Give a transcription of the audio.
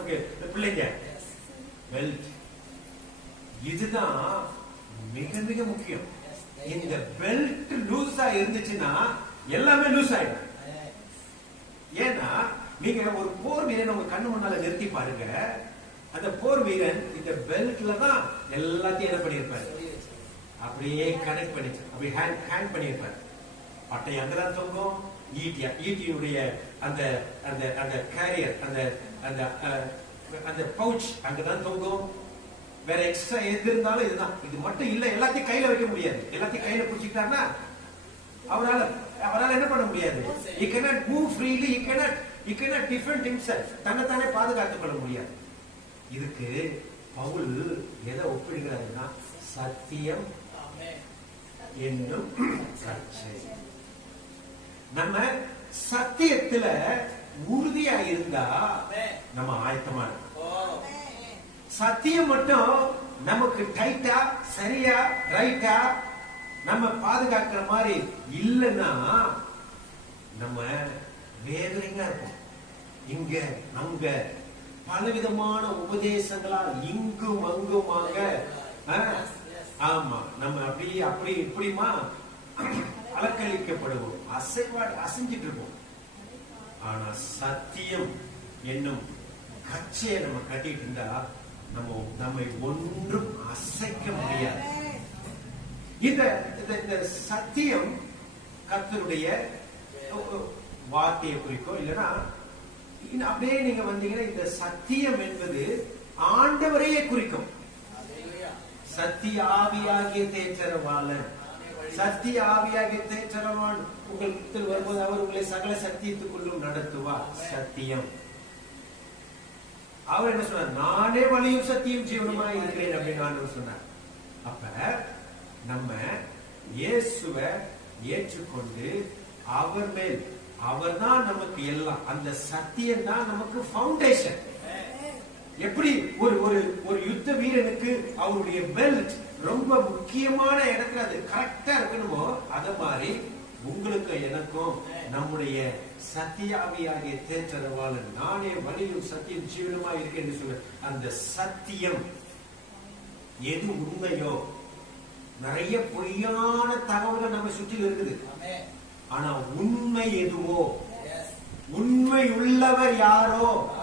Okay பிள்ளைங்க. இதுதான் மிக மிக முக்கியம். இந்த பெல்ட் லூஸா இருந்துச்சுன்னா எல்லாமே லூஸ் ஆயிடும். ஏன்னா நீங்க ஒரு போர் வீரன் உங்க கண்ணு முன்னால நிறுத்தி பாருங்க. அந்த போர் வீரன் இந்த பெல்ட்ல தான் எல்லாத்தையும் என்ன பண்ணியிருப்பாரு? அப்படியே கனெக்ட் பண்ணி அப்படியே ஹேங் ஹேங் பண்ணியிருப்பாரு. பட்டை அங்கதான் தொங்கும். ஈட்டி ஈட்டியுடைய அந்த அந்த அந்த கேரியர் அந்த அந்த அந்த பவுச் அங்கதான் தொங்கும். வேற எக்ஸ்ட்ரா எது இருந்தாலும் இதுதான். இது மட்டும் இல்ல எல்லாத்தையும் கையில வைக்க முடியாது. எல்லாத்தையும் கையில பிடிச்சிக்கிட்டாருன்னா அவரால அவரால என்ன பண்ண முடியாது? He cannot move freely he cannot he cannot defend himself. தன்னைத்தானே பாதுகாத்துக் கொள்ள முடியாது. இதுக்கு பவுல் எதை ஒப்பிடுகிறாருன்னா சத்தியம் என்னும் கச்சை நம்ம சத்தியத்துல உறுதியா இருந்தா நம்ம ஆயத்தமா இருக்கோம் சத்தியம் மட்டும் நமக்கு டைட்டா சரியா ரைட்டா நம்ம பாதுகாக்கிற மாதிரி இல்லைன்னா நம்ம வேதனைங்க இருப்போம். இங்க அங்க பலவிதமான உபதேசங்களா இங்கும் அங்குமாக ஆமா நம்ம அப்படி அப்படி இப்படிமா அலக்கழிக்கப்படுவோம் அசைவா அசைஞ்சிட்டு இருப்போம் ஆனா சத்தியம் என்னும் கச்சையை நம்ம கட்டிட்டு இருந்தா நம்ம நம்மை ஒன்றும் அசைக்க முடியாது. இந்த இந்த- சத்தியம் கத்தருடைய வார்த்தையை குறிக்கும் இல்லைன்னா அப்படியே நீங்க வந்தீங்கன்னா இந்த சத்தியம் என்பது ஆண்டவரையே குறிக்கும். சத்திய ஆவியாகிய தேற்றரவாளன் சத்திய ஆவியாக தேற்றரவான் உங்களுக்கு வரும்போது அவர் உங்களை சகல சத்தியத்துக்குள்ளும் நடத்துவார். சத்தியம். அவர் என்ன சொன்னார்? நானே வழியும் சத்தியம் ஜீவனமாய் இருக்கிறேன் அப்படின்னு ஆண்டவர் சொன்னார். அப்ப நம்ம இயேசுவ ஏற்றுக்கொண்டு அவர் மேல் அவர்தான் நமக்கு எல்லாம் அந்த சத்தியம் தான் நமக்கு ஃபவுண்டேஷன் எப்படி ஒரு ஒரு ஒரு யுத்த வீரனுக்கு அவருடைய பெல்ட் ரொம்ப முக்கியமான இடத்துல அது கரெக்டா இருக்கணுமோ அத மாதிரி உங்களுக்கு எனக்கும் நம்முடைய சத்தியாவியாகிய தேற்றரவாளன் நானே வழியும் சத்தியம் ஜீவனமா இருக்கேன் சொல்ல அந்த சத்தியம் எது உண்மையோ நிறைய பொய்யான தகவல்கள் நம்ம சுற்றி இருக்குது. ஆனா உண்மை எதுவோ? உண்மை உள்ளவர் யாரோ?